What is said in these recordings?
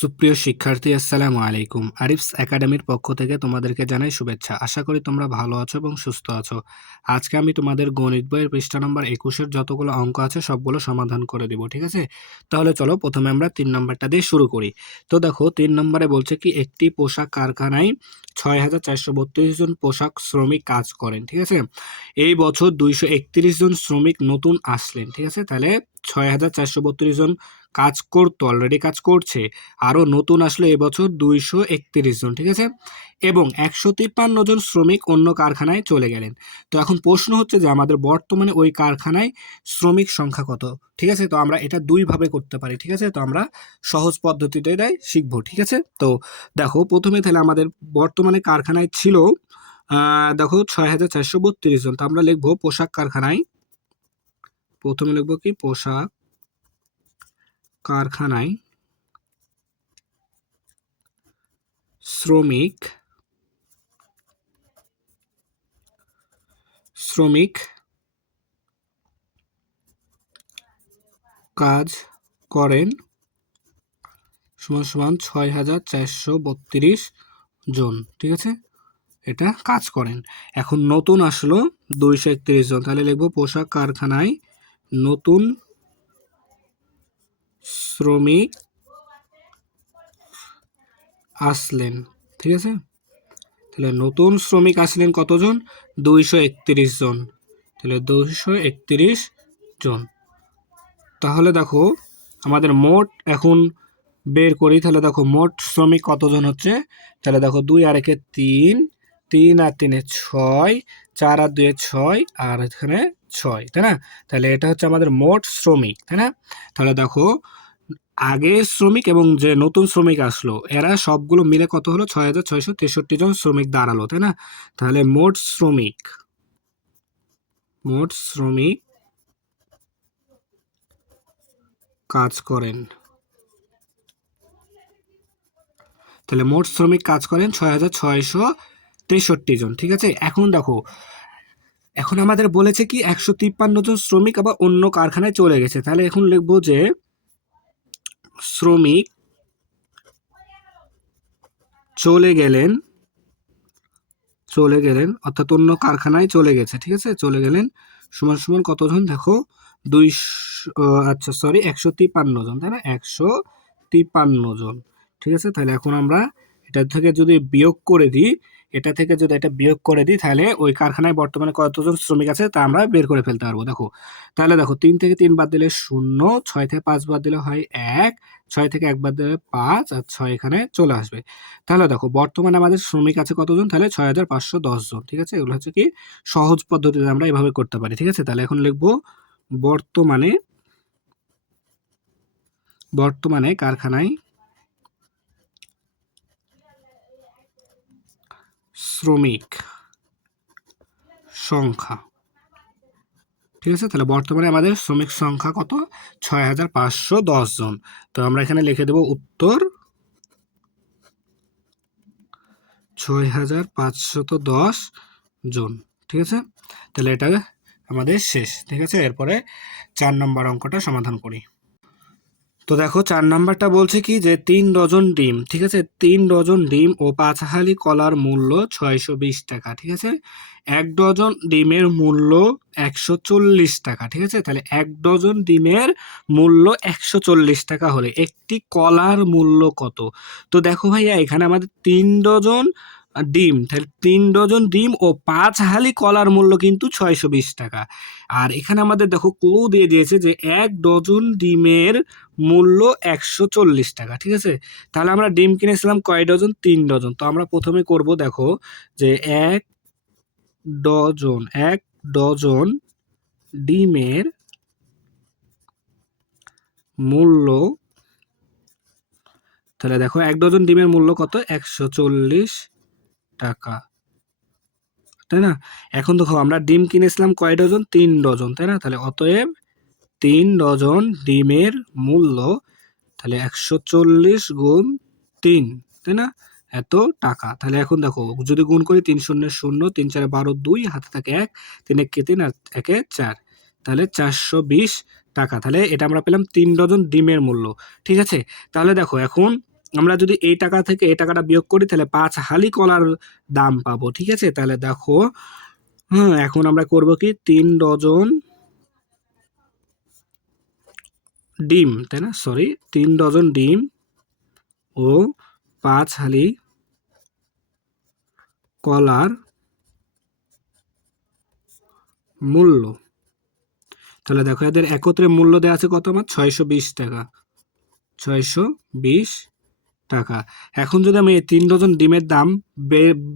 সুপ্রিয় শিক্ষার্থী, আসসালামু আলাইকুম। আরিফস একাডেমির পক্ষ থেকে তোমাদেরকে জানাই শুভেচ্ছা। আশা করি তোমরা ভালো আছো এবং সুস্থ আছো। আজকে আমি তোমাদের গণিত বইয়ের পৃষ্ঠা নম্বর 21-এর যতগুলো অঙ্ক আছে সবগুলো সমাধান করে দিব, ঠিক আছে? তাহলে চলো প্রথমে আমরা 3 নম্বরটা দিয়ে শুরু করি। তো দেখো 3 নম্বরে বলছে কি একটি পোশাক কারখানায় 6,432 জন পোশাক শ্রমিক কাজ করেন, ঠিক আছে? এই বছর 231 জন শ্রমিক নতুন আসলেন, ঠিক আছে? তাহলে 6,432 জন কাজ করতো, অলরেডি কাজ করছে। আরও নতুন আসলো এবছর 231 জন, ঠিক আছে? এবং 153 জন শ্রমিক অন্য কারখানায় চলে গেলেন। তো এখন প্রশ্ন হচ্ছে যে আমাদের বর্তমানে ওই কারখানায় শ্রমিক সংখ্যা কত, ঠিক আছে? তো আমরা এটা দুইভাবে করতে পারি, ঠিক আছে? তো আমরা সহজ পদ্ধতিটাই শিখবো, ঠিক আছে? তো দেখো প্রথমে তাহলে আমাদের বর্তমানে কারখানায় ছিল দেখো 6,432 জন। তো আমরা লিখবো পোশাক কারখানায়, প্রথমে লিখবো কি পোশাক কারখানায় শ্রমিক কাজ করেন সমান সমান 6,432 জন, ঠিক আছে? এটা কাজ করেন। এখন নতুন আসলো 231 জন, তাহলে লিখবো পোশাক কারখানায় নতুন শ্রমিক আসলেন, ঠিক আছে? তাহলে নতুন শ্রমিক আসলেন কতজন? 231 জন। তাহলে 231 জন। তাহলে দেখো আমাদের মোট এখন বের করি। তাহলে দেখো মোট শ্রমিক কতজন হচ্ছে? তাহলে দেখো 2 আর 1-এ 3, 3 আর 3-এ 6, 4 আর 2-এ 6, আর এখানে 6, তাই না? তাহলে এটা হচ্ছে আমাদের মোট শ্রমিক, তাই না? তাহলে দেখো আগে শ্রমিক এবং যে নতুন শ্রমিক আসলো এরা সবগুলো মিলে কত হলো? 6,663 জন শ্রমিক দাঁড়ালো, তাই না? তাহলে মোট শ্রমিক কাজ করেন, তাহলে মোট শ্রমিক কাজ করেন 6,663 জন, ঠিক আছে? এখন দেখো এখন আমাদের বলেছে কি 153 জন শ্রমিক আবার অন্য কারখানায় চলে গেছে। তাহলে এখন লিখবো যে শ্রমিক চলে গেলেন অর্থাৎ অন্য কারখানায় চলে গেছে, ঠিক আছে? চলে গেলেন সমান সমান কতজন? দেখো 153 জন, তাই না? 153 জন, ঠিক আছে? তাহলে এখন আমরা এটা থেকে যদি বিয়োগ করে দিই, তাহলে ওই কারখানায় বর্তমানে কতজন শ্রমিক আছে তা আমরা বের করে ফেলতে পারবো। দেখো তাহলে দেখো 3 থেকে 3 বাদ দিলে 0, 6 থেকে 5 বাদ দিলে হয় 1, 6 থেকে 1 বাদ দিলে 5, আর 6 এখানে চলে আসবে। তাহলে দেখো বর্তমানে আমাদের শ্রমিক আছে কতজন? তাহলে 6,510 জন, ঠিক আছে? এগুলো হচ্ছে কি সহজ পদ্ধতিতে আমরা এভাবে করতে পারি, ঠিক আছে? তাহলে এখন লিখবো বর্তমানে কারখানায় শ্রমিক সংখ্যা, ঠিক আছে? তাহলে বর্তমানে আমাদের শ্রমিক সংখ্যা কত? 6,510 জন। তো আমরা এখানে লিখে দেব উত্তর 6,510 জন, ঠিক আছে? তাহলে এটা আমাদের শেষ, ঠিক আছে? এরপরে 4 নম্বর অঙ্কটা সমাধান করি। তো দেখো 4 নাম্বারটা বলছে কি যে 3 ডজন ডিম, ঠিক আছে? 3 ডজন ডিম ও 5 হালি কলার মূল্য 620 টাকা, ঠিক আছে? 1 ডজন ডিমের মূল্য 140 টাকা, ঠিক আছে? তাহলে 1 ডজন ডিমের মূল্য 140 টাকা হলে একটি কলার মূল্য কত? তো দেখো ভাইয়া এখানে আমাদের 3 ডজন ডিম, তাহলে 3 ডজন ডিম ও 5 হালি কলার মূল্য কিন্তু 620 টাকা। আর এখানে আমাদের দেখো ক্লু দিয়ে দিয়েছে যে 1 ডজন ডিমের মূল্য 140 টাকা, ঠিক আছে? তাহলে আমরা ডিম কিনেছিলাম কয় ডজন? 3 ডজন। তো আমরা প্রথমে করব দেখো যে 1 ডজন ডিমের মূল্য, তাহলে দেখো 1 ডজন ডিমের মূল্য কত? 140 টাকা, তাই না? এখন দেখো আমরা ডিম কিনেছিলাম কয় ডজন? 3 ডজন, তাই না? তাহলে অতএব 3 ডজন ডিমের মূল্য, তাহলে 140 গুণ 3, তাই না? এত টাকা। তাহলে এখন দেখো যদি গুণ করি 3 শূন্য 0, 3 4 12, 2 হাতে থাকে 1, 3 1 3 আর 1 4, তাহলে 420 টাকা। তাহলে এটা আমরা পেলাম 3 ডজন ডিমের মূল্য, ঠিক আছে? তাহলে দেখো এখন আমরা যদি এই টাকা থেকে এই টাকাটা বিয়োগ করি তাহলে 5 হালি কলার দাম পাবো, ঠিক আছে। তাহলে দেখো, এখন আমরা করব কি 3 ডজন ডিম, তাই না, সরি 3 ডজন ডিম ও 5 হালি কলার মূল্য। তাহলে দেখো এদের একত্রে মূল্য দেওয়া আছে কত, আমার 620 টাকা, 620 টাকা। এখন যদি আমি এই 3 ডজন ডিমের দাম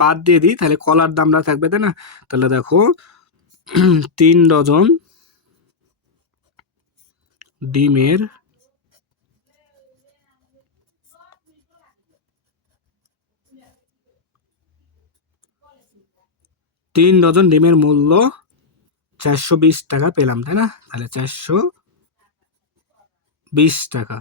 বাদ দিয়ে দিই তাহলে কলার দামটা থাকবে, তাই না। তাহলে দেখো 3 ডজন ডিমের 3 ডজন ডিমের মূল্য 420 টাকা পেলাম, তাই না। তাহলে 420 টাকা,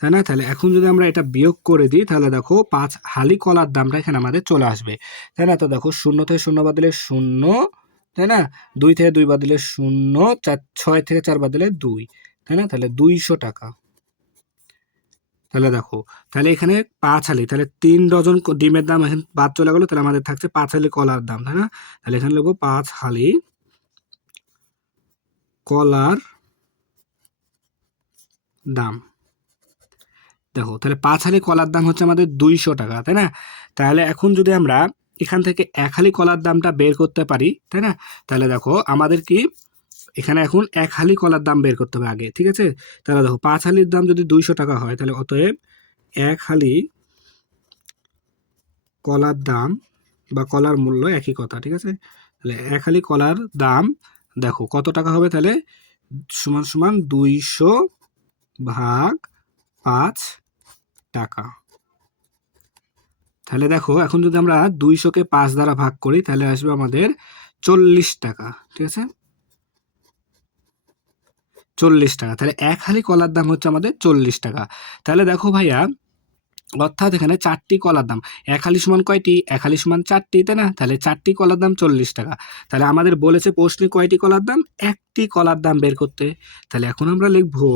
তাই না। তাহলে এখন যদি আমরা এটা বিয়োগ করে দিই তাহলে দেখো 5 হালি কলার দামটা এখানে আমাদের চলে আসবে, তাই না। তো দেখো 0 থেকে 0 বাদ দিলে 0, তাই না, 2 থেকে 2 বাদ দিলে 0, 6 থেকে 4 বাদ দিলে 2, তাই না। তাহলে 200 টাকা। তাহলে দেখো, তাহলে এখানে 5 হালি, তাহলে 3 ডজন ডিমের দাম এখানে বাদ চলে গেলো, তাহলে আমাদের থাকছে 5 হালি কলার দাম, তাই না। তাহলে এখানে লিখবো 5 হালি কলার দাম। দেখো তাহলে 5 হালি কলার দাম হচ্ছে আমাদের 200 টাকা, তাই না। তাহলে এখন যদি আমরা এখান থেকে 1 হালি কলার দামটা বের করতে পারি, তাই না, তাহলে দেখো আমাদের কি এখানে এখন 1 হালি কলার দাম বের করতে হবে আগে, ঠিক আছে। তাহলে দেখো 5 হালির দাম যদি 200 টাকা হয় তাহলে অতএব 1 হালি কলার দাম বা কলার মূল্য একই কথা, ঠিক আছে। তাহলে 1 হালি কলার দাম দেখো কত টাকা হবে, তাহলে সমান সমান 200 ভাগ 5 টাকা। তাহলে দেখো এখন যদি আমরা 200-কে 5 দ্বারা ভাগ করি তাহলে আসবে আমাদের 40 টাকা, ঠিক আছে, 40 টাকা। তাহলে 1 হালি কলার দাম হচ্ছে আমাদের 40 টাকা। তাহলে দেখো ভাইয়া, অর্থাৎ এখানে 4টি কলার দাম, 1 হালি সমান কয়টি, 1 হালি সমান 4টি, তাই না। তাহলে 4টি কলার দাম 40 টাকা। তাহলে আমাদের বলেছে প্রশ্নে কয়টি কলার দাম, 1টি কলার দাম বের করতে। তাহলে এখন আমরা লিখবো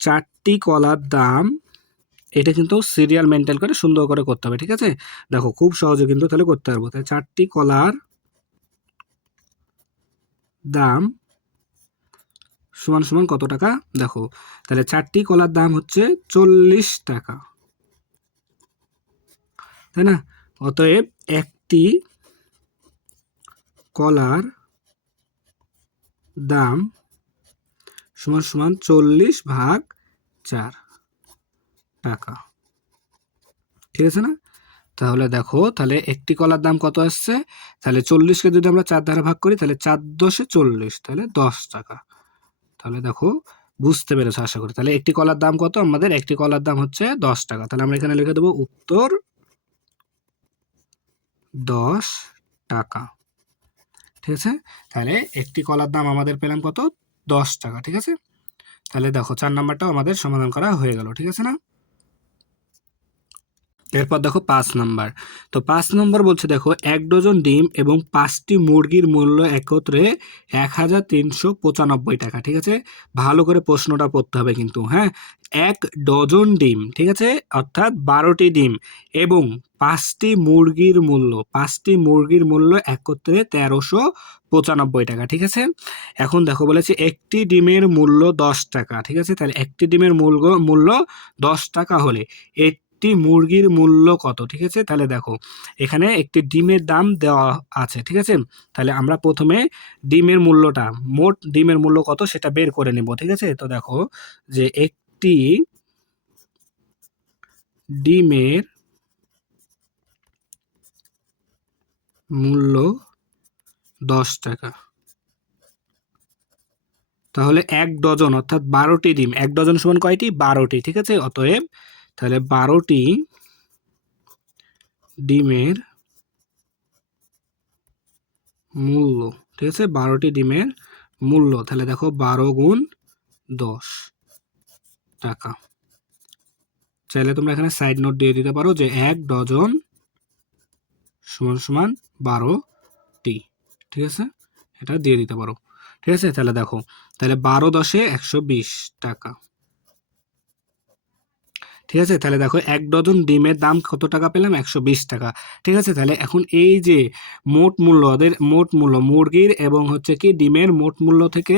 4টি কলার দাম। এটা কিন্তু সিরিয়াল মেনটেন করে সুন্দর করে করতে হবে, ঠিক আছে। দেখো খুব সহজে কিন্তু তাহলে করতে পারবো। তাহলে 4টি কলার দাম সমান সমান কত টাকা, দেখো তাহলে 4টি কলার দাম হচ্ছে 40 টাকা, তাই না। অতএব একটি কলার দাম সমান সমান 40 ভাগ 4 টাকা, ঠিক আছে না। তাহলে দেখো তাহলে একটি কলার দাম কত আসছে, তাহলে 40কে যদি আমরা 4 দ্বারা ভাগ করি তাহলে 4 দশে 40, তাহলে 10 টাকা। তাহলে দেখো বুঝতে পেরেছো আশা করি। তাহলে একটি কলার দাম কত, আমাদের একটি কলার দাম হচ্ছে 10 টাকা। তাহলে আমরা এখানে লিখে দেবো উত্তর 10 টাকা, ঠিক আছে। তাহলে একটি কলার দাম আমাদের পেলাম কত, 10 টাকা, ঠিক আছে। তাহলে দেখো 4 নাম্বারটাও আমাদের সমাধান করা হয়ে গেল, ঠিক আছে না। এরপর দেখো 5 নাম্বার। তো 5 নম্বর বলছে দেখো 1 ডজন ডিম এবং 5টি মুরগির মূল্য একত্রে 1395 টাকা, ঠিক আছে। ভালো করে প্রশ্নটা পড়তে হবে কিন্তু, হ্যাঁ। 1 ডজন ডিম, ঠিক আছে, অর্থাৎ 12টি ডিম এবং 5টি মুরগির মূল্য একত্রে 1395 টাকা, ঠিক আছে। এখন দেখো বলেছে একটি ডিমের মূল্য 10 টাকা, ঠিক আছে। তাহলে একটি ডিমের মূল্য 10 টাকা হলে একটি মুরগির মূল্য কত, ঠিক আছে। তাহলে দেখো এখানে একটি ডিমের দাম দেওয়া আছে, ঠিক আছে। তাহলে আমরা প্রথমে ডিমের মূল্যটা, মোট ডিমের মূল্য কত সেটা বের করে নেব, ঠিক আছে। তো দেখো যে একটি ডিমের মূল্য 10 টাকা, তাহলে 1 ডজন অর্থাৎ 12টি ডিম, 1 ডজন সমান কয়টি, 12টি, ঠিক আছে। অতএব তাহলে 12টি ডিমের মূল্য, ঠিক আছে, 12টি ডিমের মূল্য। তাহলে দেখো 12 গুণ 10 টাকা। চাইলে তোমরা এখানে সাইড নোট দিয়ে দিতে পারো যে 1 ডজন সমান সমান 12টি, ঠিক আছে, এটা দিয়ে দিতে পারো, ঠিক আছে। তাহলে দেখো তাহলে 12 10-এ 120 টাকা। ঠিক আছে, তাহলে দেখো 1 ডজন ডিমের দাম কত টাকা পেলাম? 120 টাকা। ঠিক আছে, তাহলে এখন এই যে মোট মূল্য, ওদের মোট মূল্য মুরগির এবং হচ্ছে কি ডিমের মোট মূল্য থেকে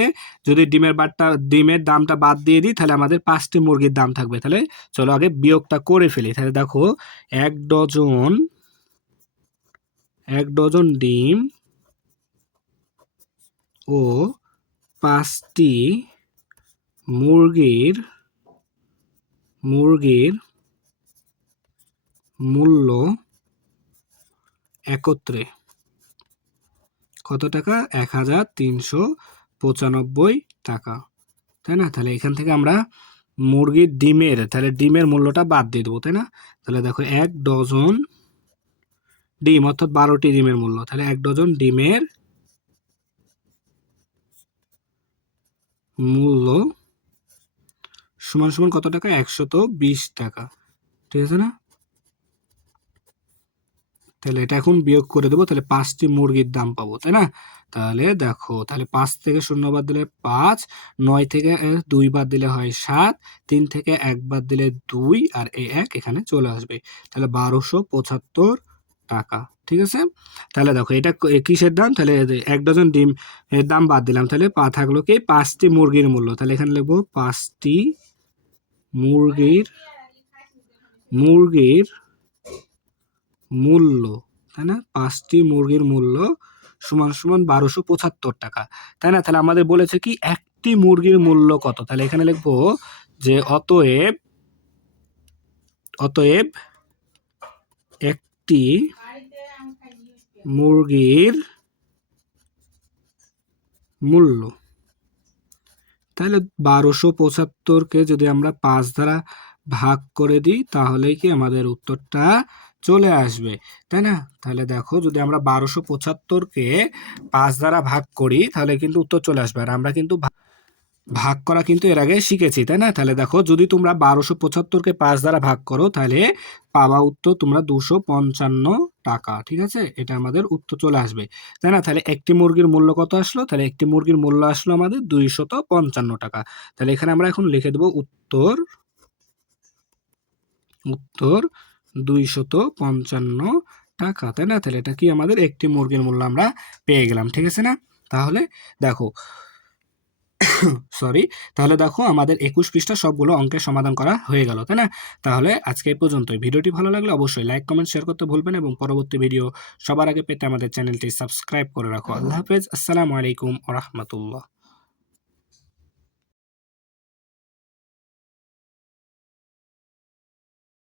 যদি ডিমের দামটা বাদ দিয়ে দিই, তাহলে আমাদের 5টি মুরগির দাম থাকবে। তাহলে চলো আগে বিয়োগটা করে ফেলি। তাহলে দেখো 1 ডজন 1 ডজন ডিম ও 5টি মুরগির মূল্য একত্রে কত টাকা? 1395 টাকা, তাই না? তাহলে এখান থেকে আমরা মুরগির ডিমের মূল্যটা বাদ দিয়ে দেবো, তাই না? তাহলে দেখো 1 ডজন ডিম অর্থাৎ 12টি ডিমের মূল্য, তাহলে 1 ডজন ডিমের মূল্য সমান সমান কত টাকা? 120 টাকা, ঠিক আছে না? তাহলে এটা এখন বিয়োগ করে দেবো, তাহলে 5টি মুরগির দাম পাবো, তাই না? তাহলে দেখো, তাহলে 5 থেকে 0 বাদ দিলে 5, 9 থেকে 2 বাদ দিলে হয় 7, 3 থেকে 1 বাদ দিলে 2, আর এই 1 এখানে চলে আসবে, তাহলে 1275 টাকা, ঠিক আছে? তাহলে দেখো এটা কিসের দাম? তাহলে 1 ডজন ডিম এর দাম বাদ দিলাম, তাহলে থাকলো কি 5টি মুরগির মূল্য, তাহলে এখানে লিখবো 5টি মুরগির মূল্য, তাই না? 5টি মুরগির মূল্য সমান সমান 1275 টাকা, তাই না? তাহলে আমাদের বলেছে কি একটি মুরগির মূল্য কত? তাহলে এখানে লিখবো যে অতএব একটি মুরগির মূল্য, তাহলে 1275কে যদি আমরা 5 দ্বারা ভাগ করে দিই, তাহলেই কি আমাদের উত্তরটা চলে আসবে, তাই না? তাহলে দেখো, যদি আমরা 1275কে 5 দ্বারা ভাগ করি, তাহলে কিন্তু উত্তর চলে আসবে। আর আমরা কিন্তু ভাগ করা কিন্তু এর আগে শিখেছি, তাই না? তাহলে দেখো, যদি তোমরা 1275কে 5 দ্বারা ভাগ করো, তাহলে পাবা উত্তর তোমরা 255 টাকা, ঠিক আছে? এটা আমাদের উত্তর চলে আসবে, তাই না? তাহলে একটি মুরগির মূল্য কত আসলো? তাহলে একটি মুরগির মূল্য আসলো আমাদের 255 টাকা। তাহলে এখানে আমরা এখন লিখে দেবো উত্তর 255 টাকা, তাই না? তাহলে এটা কি আমাদের একটি মুরগির মূল্য আমরা পেয়ে গেলাম, ঠিক আছে না? তাহলে দেখো সরি, তাহলে দেখো আমাদের 21 পৃষ্ঠা সবগুলো অঙ্কের সমাধান করা হয়ে গেল, তাই না? তাহলে আজকে এই পর্যন্তই। ভিডিওটি ভালো লাগলে অবশ্যই লাইক, কমেন্ট, শেয়ার করতে ভুলবেন এবং পরবর্তী ভিডিও সবার আগে পেতে আমাদের চ্যানেলটি সাবস্ক্রাইব করে রাখো। আল্লাহ হাফেজ, আসসালামু আলাইকুম ওয়া রাহমাতুল্লাহ।